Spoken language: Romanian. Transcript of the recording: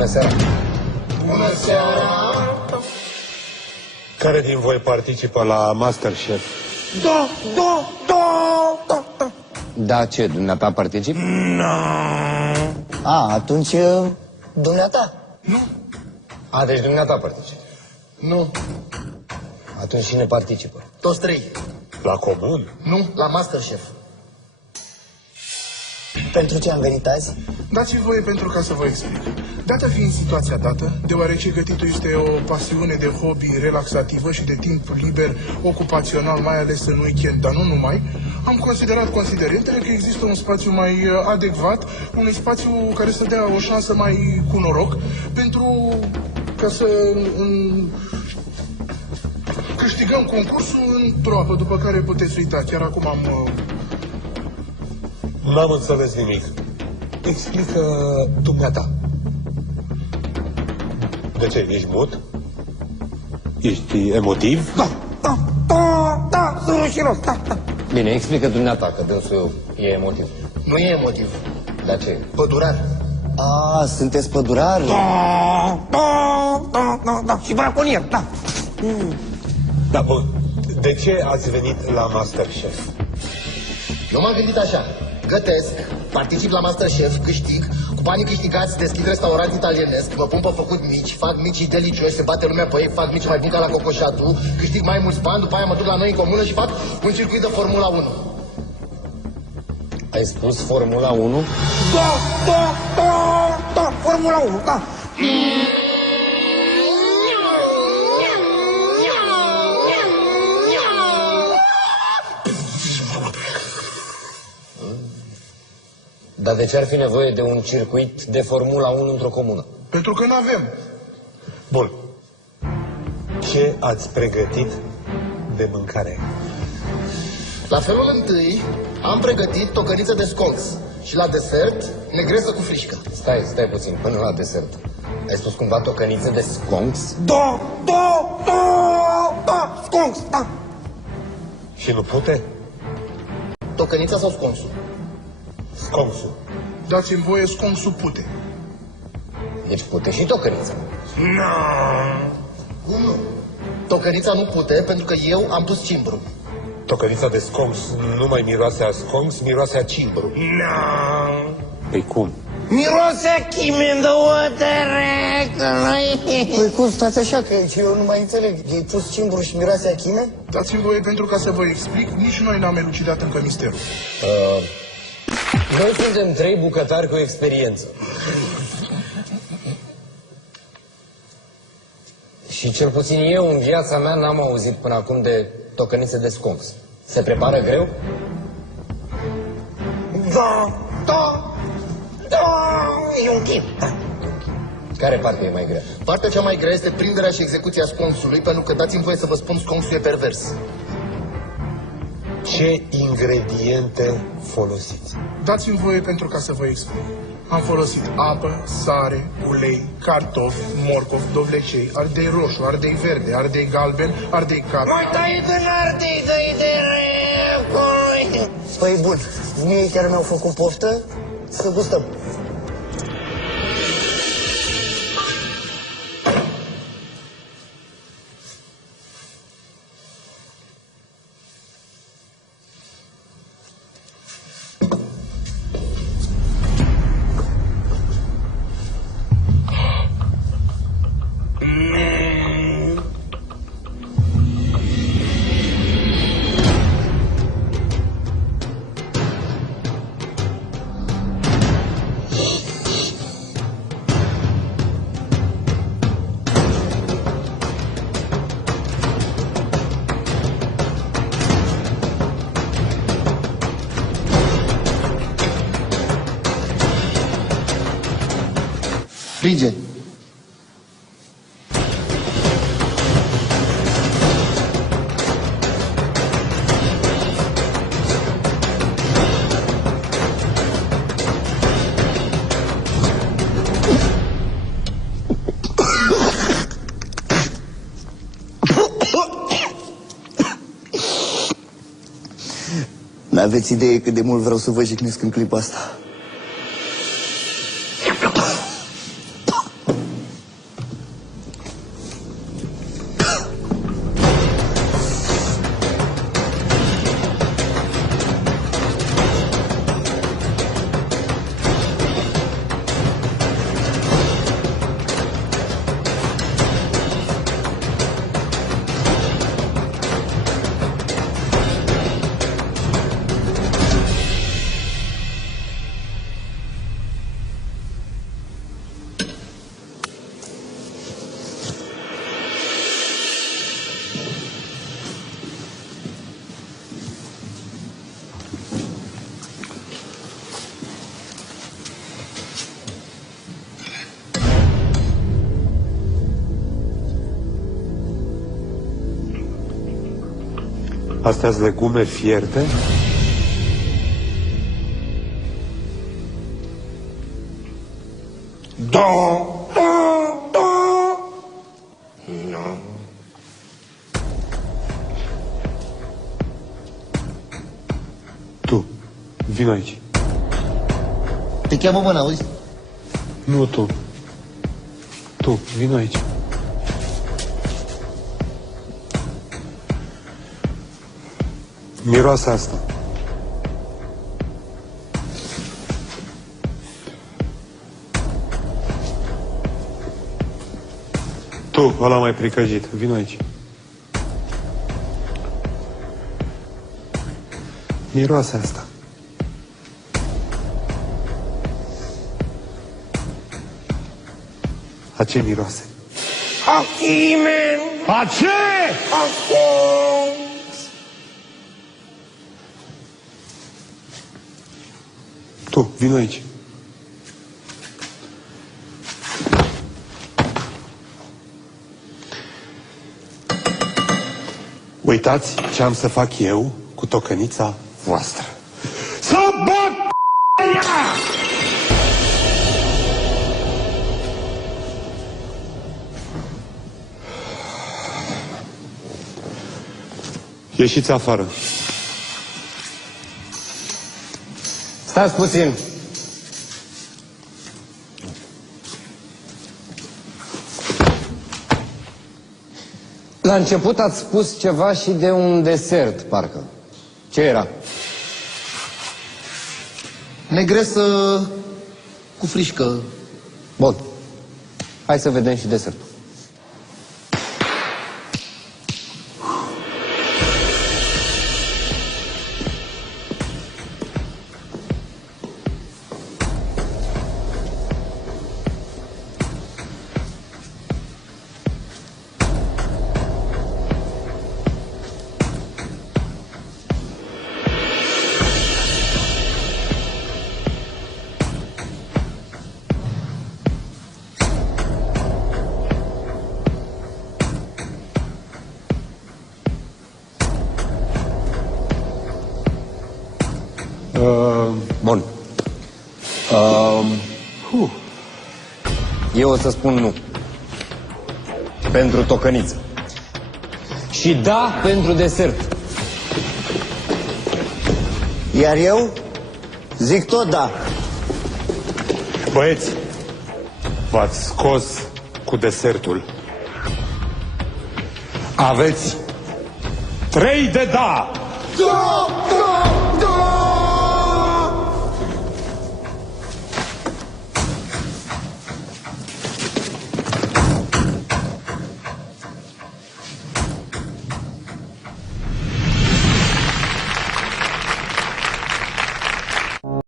Bună seara! Bună seara! Care din voi participă la Masterchef? Da. Da, ce, dumneata particip? Atunci, dumneata? Nu. Deci dumneata particip. Nu. Atunci cine participă? Toți trei. La comun? Nu, la Masterchef. Pentru ce am venit azi? Dați-mi voie pentru ca să vă explic. Dată fiind situația dată, deoarece gătitul este o pasiune de hobby relaxativă și de timp liber ocupațional, mai ales în weekend, dar nu numai, am considerat considerentele că există un spațiu mai adecvat, un spațiu care să dea o șansă mai cu noroc, pentru ca să câștigăm concursul într-o apă, după care puteți uita. Chiar acum am... N-am înțeles nimic. Explică dumneata. De ce? Ești mut? Ești emotiv? Da, sunt rușinos, da. Bine, explică dumneata, că dânsul e emotiv. Nu e emotiv. Dar ce? Pădurar. Sunteți pădurari? Da. Și braconier, da. Da, bun. De ce ați venit la Masterchef? Eu m-am gândit așa. Gătesc, particip la Masterchef, câștig, cu banii câștigați deschid restaurant italienesc, mă pun pe făcut mici, fac mici delicioși, se bate lumea pe ei, fac mici mai bun ca la Cocoșatu, câștig mai mulți bani, după aia mă duc la noi în comună și fac un circuit de Formula 1. Ai spus Formula 1? Da, Formula 1, da. Dar de ce ar fi nevoie de un circuit de Formula 1 într-o comună? Pentru că n-avem. Bun. Ce ați pregătit de mâncare? La felul întâi am pregătit tocăniță de scols și la desert negresă cu frișcă. Stai puțin, până la desert. Ai spus cumva tocăniță de sconks? Da, sconks, da. Și nu pute? Tocănița sau sconsul? Sconsul. Dați-mi voie sconsul pute. Deci pute și tocănița. Cum nu? Tocănița nu pute pentru că eu am pus cimbru. Tocănița de sconx nu mai miroase a sconx, miroase a cimbru. Păi cum? Miroase a chimendă, Păi cum, stați așa, că eu nu mai înțeleg. Ei pus cimbru și miroase a chime? Dați-mi voie pentru ca să vă explic, nici noi n-am elucidat încă misterul. Noi suntem 3 bucătari cu experiență. Și cel puțin eu în viața mea n-am auzit până acum de tocănițe de sconx. Se prepară greu? Da, e un timp, da. Care parte e mai grea? Partea cea mai grea este prinderea și execuția sconsului, pentru că dați-mi voie să vă spun, sconsul e pervers. Ce ingrediente folosiți? Dați-mi voie pentru ca să vă explic. Am folosit apă, sare, ulei, cartofi, morcovi, dovlecei, ardei roșu, ardei verde, ardei galben, ardei carne. Mai dai din ardei, dai de rău. Păi bun, mie chiar mi-au făcut poftă să gustăm. Frige. N-aveți idee cât de mult vreau să vă jignesc în clipa asta. Astea-s legume fierte? Da! No. Tu, vino aici. Te cheamă, mă, n-auzi? Nu tu. Tu, vino aici. Miroase asta. Tu, ăla mai pricăjit, vino aici. Miroase asta. A ce miroase? A ce? Tu, vino aici. Uitați ce am să fac eu cu tocănița voastră. Să bat ea! Ieșiți afară. Stați puțin. La început ați spus ceva și de un desert, parcă. Ce era? Negresă cu frișcă. Bun. Hai să vedem și desertul. Bun. Eu o să spun nu. Pentru tocăniță. Și da pentru desert. Iar eu zic tot da. Băieți, v-ați scos cu desertul. Aveți 3 de da! Da! Da!